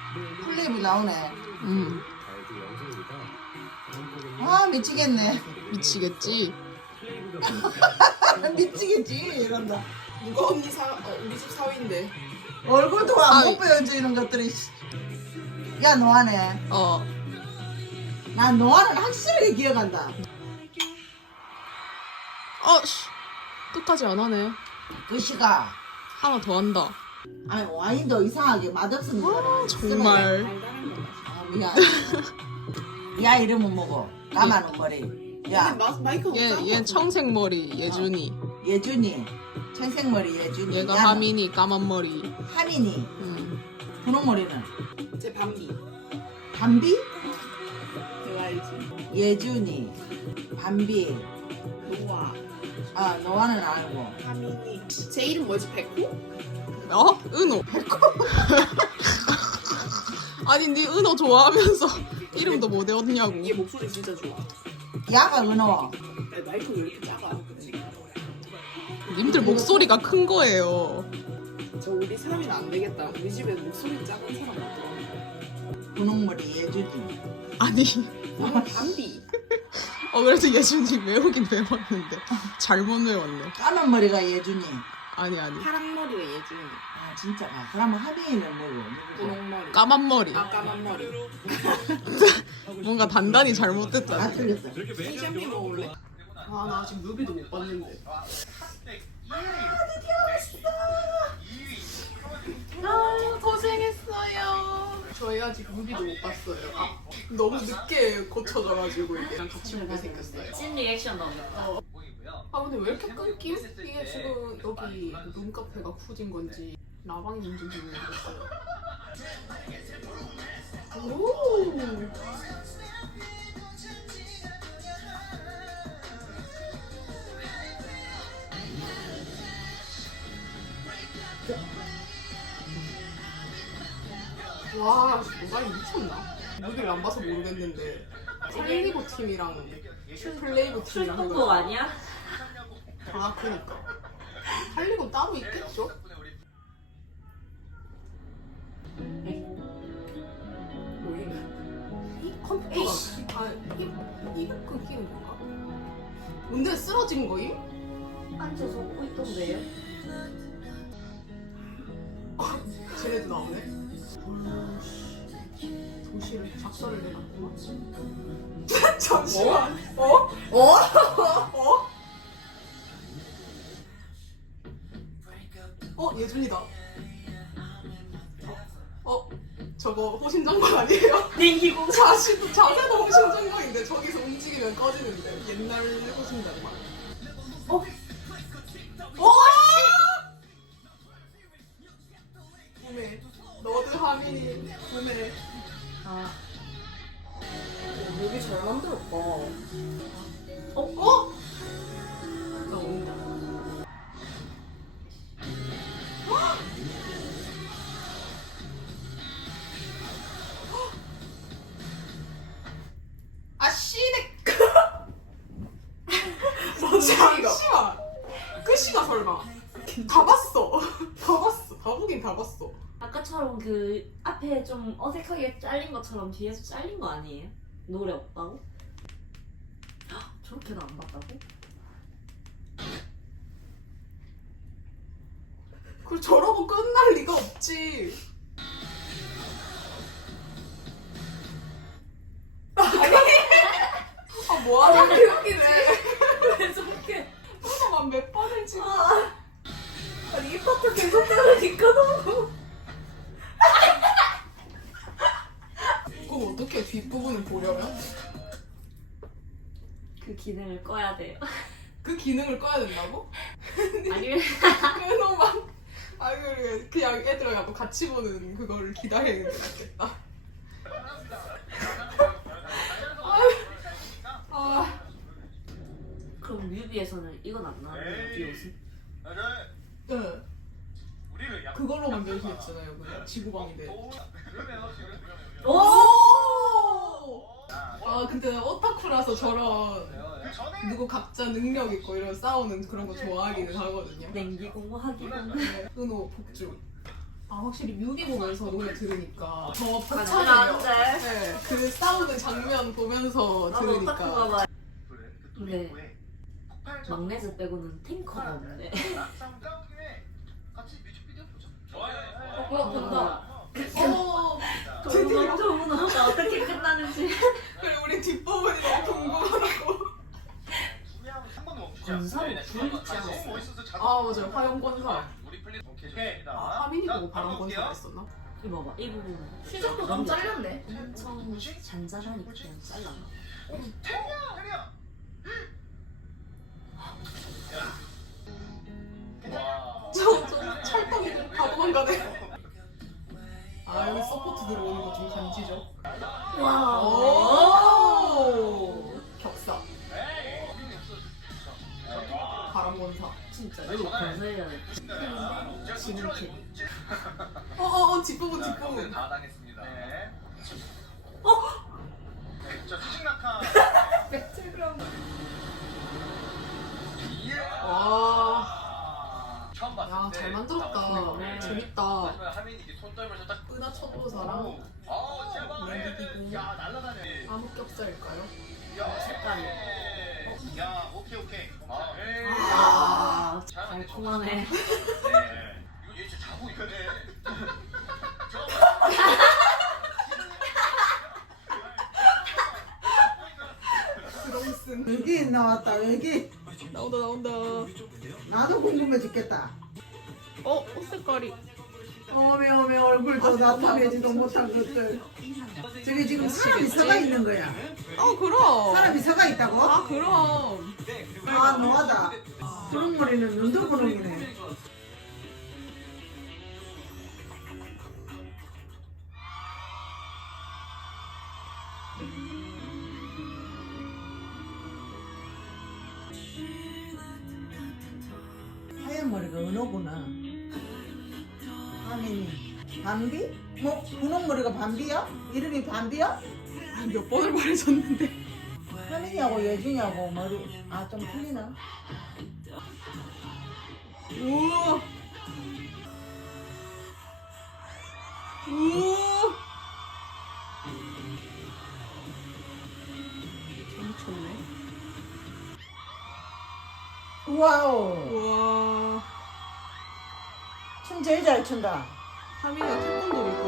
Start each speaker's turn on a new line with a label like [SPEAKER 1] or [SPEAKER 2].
[SPEAKER 1] 플레이브 나오네.
[SPEAKER 2] 음.
[SPEAKER 1] 아 미치겠네.
[SPEAKER 2] 미치겠지.
[SPEAKER 1] 미치겠지 이런다.
[SPEAKER 3] 누가 언니 우리 집 사위인데.
[SPEAKER 1] 얼굴도 안
[SPEAKER 2] 사위.
[SPEAKER 1] 못 보여주는 것들이. 야 노아네.
[SPEAKER 2] 어.
[SPEAKER 1] 난 노아는 확실하게 기억한다.
[SPEAKER 2] 씨. 끝까지 안 하네.
[SPEAKER 1] 그 시가
[SPEAKER 2] 하나 더 한다.
[SPEAKER 1] 아니 와인도 이상하게 맛없습니다.
[SPEAKER 2] 정말.
[SPEAKER 1] 아 미안. 야 이름은 뭐고? 까마는 머리. 야
[SPEAKER 3] 마이크
[SPEAKER 2] 얘 청색 머리 예준이.
[SPEAKER 1] 예준이. 천색머리 예준이.
[SPEAKER 2] 얘가
[SPEAKER 1] 야는
[SPEAKER 2] 하민이 까만 머리.
[SPEAKER 1] 하민이. 분홍머리는
[SPEAKER 3] 제 밤비.
[SPEAKER 1] 담비?
[SPEAKER 3] 내가 알지.
[SPEAKER 1] 예준이. 밤비.
[SPEAKER 3] 노아.
[SPEAKER 1] 아 노아는 알고.
[SPEAKER 3] 하민이. 제 이름 뭐지? 백호?
[SPEAKER 2] 은호. 아니 니 은호 좋아하면서 이름도 못 외웠냐고.
[SPEAKER 3] 얘 목소리 진짜 좋아.
[SPEAKER 1] 야가 은호.
[SPEAKER 3] 마이크 왜 이렇게 작아?
[SPEAKER 2] 님들 목소리가 큰 거예요.
[SPEAKER 3] 저 우리 사람이는 안 되겠다. 우리 집에 목소리 작은 사람 없더라.
[SPEAKER 1] 분홍머리 예준이.
[SPEAKER 2] 아니
[SPEAKER 3] 밤비.
[SPEAKER 2] 그래서 예준이 외우긴 외웠는데 잘못 외웠네.
[SPEAKER 1] 까만 머리가 예준이.
[SPEAKER 2] 아니
[SPEAKER 3] 파란 머리가 예준이.
[SPEAKER 1] 아 진짜가. 그러면 하민이는 뭐고?
[SPEAKER 3] 분홍 머리.
[SPEAKER 2] 까만 머리.
[SPEAKER 3] 까만 머리.
[SPEAKER 2] 뭔가 단단히 잘못됐다.
[SPEAKER 1] 아 틀렸어.
[SPEAKER 3] 피자미 먹을래? 아 나 아직 뮤비도 못 봤는데. 아 고생했어요. 저희 아직 뮤비도 못 봤어요. 너무 늦게 고쳐져가지고 얘랑 같이 보게 생겼어요.
[SPEAKER 4] 찐 리액션 나오겠다.
[SPEAKER 3] 근데 왜 이렇게 끊김? 이게 지금 여기 룸카페가 후진 건지 라방이 문제인지 모르겠어요. 오. 와, 모바일 미쳤나? 뮤비를 안 봐서 모르겠는데 찰리고 팀이랑 플레이브 팀이랑
[SPEAKER 4] 출동곡 아니야?
[SPEAKER 3] 그니까 찰리고 따로 있겠죠? 뭐이네? 이 컴퓨터가 이거 끊기는 건가? 뭔데 쓰러진 거임?
[SPEAKER 4] 앉아서 웃고 있던데요?
[SPEAKER 3] 쟤네도 나오네. 도시를 작사를 내놨구나. 잠시만. 예준이다. 저거 호신장관 아니에요?
[SPEAKER 4] 냉기공.
[SPEAKER 3] 자세도 호신장관인데 저기서 움직이면 꺼지는데 옛날 호신장관. 구매. 너드 하민이 구매.
[SPEAKER 4] 여기 잘 만들었다.
[SPEAKER 3] 나 온다. 씨네. 잠시만. 끝이가 설마. 다 봤어. 다 보긴 다 봤어.
[SPEAKER 4] 아까처럼 그 앞에 좀 어색하게 잘린 것처럼 뒤에서 잘린 거 아니에요? 노래 없다고? 헉, 저렇게도 안 봤다고?
[SPEAKER 3] 그걸 저러고 끝날 리가 없지. 뭐하는 게 웃기네.
[SPEAKER 4] 왜 저렇게?
[SPEAKER 3] 한몇 번을 지금.
[SPEAKER 4] 아니 이 파트 계속 들으니까 너무.
[SPEAKER 3] 그럼 어떻게 뒷부분을 보려면?
[SPEAKER 4] 그 기능을 꺼야 돼요.
[SPEAKER 3] 그 기능을 꺼야 된다고?
[SPEAKER 4] 아니면
[SPEAKER 3] 그놈만. 그냥 애들하고 같이 보는 그거를 기다리는 게 낫겠다.
[SPEAKER 4] 그럼 뮤비에서는 이건 안 나왔나요? 이 옷은?
[SPEAKER 3] 네. 그걸로만 변신했잖아요. 그냥 지구방위대.
[SPEAKER 4] 오!
[SPEAKER 3] 근데 오타쿠라서 저런 누구 각자 능력 있고 이런 싸우는 그런 거 좋아하기는 하거든요.
[SPEAKER 4] 냉기공, 화기공.
[SPEAKER 3] 은호 복주. 아 확실히 뮤비 보면서 노래 들으니까 더
[SPEAKER 4] 아,
[SPEAKER 3] 벅차네요.
[SPEAKER 4] 네.
[SPEAKER 3] 네, 그 싸우는 장면 보면서
[SPEAKER 4] 나도
[SPEAKER 3] 들으니까.
[SPEAKER 4] 오타쿠가 봐. 근데 막내즈 빼고는 탱커가 없네.
[SPEAKER 5] 된다.
[SPEAKER 3] 드디어.
[SPEAKER 4] 조문호가 어떻게 끝나는지.
[SPEAKER 3] 그리고 우리 뒷부분이 너무 궁금하고.
[SPEAKER 4] 권사로 불 있지 않았어?
[SPEAKER 3] 아 맞아요, 화영권사.
[SPEAKER 5] 오케이.
[SPEAKER 3] 아 하민이 보고 바람권사 했었나?
[SPEAKER 4] 이거 봐봐, 이 부분.
[SPEAKER 5] 시작도 좀 잘렸네.
[SPEAKER 4] 엄청 잔잔하니까 그냥 잘랐나?
[SPEAKER 3] 저 찰떡이 다 도망가네. 아 여기 서포트 들어오는 거 좀 간지죠?
[SPEAKER 4] 와.
[SPEAKER 3] 오 격사. 바람권사.
[SPEAKER 4] 진짜 이거 권사해야 돼. 지는 팀.
[SPEAKER 3] 뒷부분.
[SPEAKER 5] 다 당했습니다. 네. 자, 수직 낙하.
[SPEAKER 3] 와.
[SPEAKER 5] 처음 봤을
[SPEAKER 3] 야,
[SPEAKER 5] 때.
[SPEAKER 3] 잘 만들었다.
[SPEAKER 4] 네.
[SPEAKER 3] 재밌다.
[SPEAKER 5] 마지막에 하민이 이게 손떨면서 딱.
[SPEAKER 3] 은하 첩보사랑
[SPEAKER 5] 제발. 야, 날라다녀.
[SPEAKER 3] 아무 격자일까요?
[SPEAKER 5] 야,
[SPEAKER 4] 색깔이.
[SPEAKER 5] 야, 오케이.
[SPEAKER 4] 아, 달콤하네.
[SPEAKER 5] 네. 이거 얘 진짜 자고 있네.
[SPEAKER 3] 드럼슨.
[SPEAKER 1] 여기 나왔다 여기.
[SPEAKER 3] 나온다.
[SPEAKER 1] 나도 궁금해 죽겠다.
[SPEAKER 3] 옷 색깔이.
[SPEAKER 1] 어메 얼굴도 나타내지도 못한 것들. 저기 지금 사람이 서가 있는 거야.
[SPEAKER 3] 그럼.
[SPEAKER 1] 사람이 서가 있다고?
[SPEAKER 3] 그럼.
[SPEAKER 1] 아 노하다. 분홍머리는 눈도 분홍이네. 하얀 머리가 은호구나. 하민이 밤비? 뭐 분홍머리가 밤비야? 이름이 밤비야?
[SPEAKER 3] 몇 번을 말해줬는데.
[SPEAKER 1] 하민이하고 예준이하고 머리 아 좀 틀리나?
[SPEAKER 3] 우와. 미쳤네.
[SPEAKER 1] 와우
[SPEAKER 3] 우와.
[SPEAKER 1] 춤 제일 잘 춘다.
[SPEAKER 3] 하민이가 태권도를 입고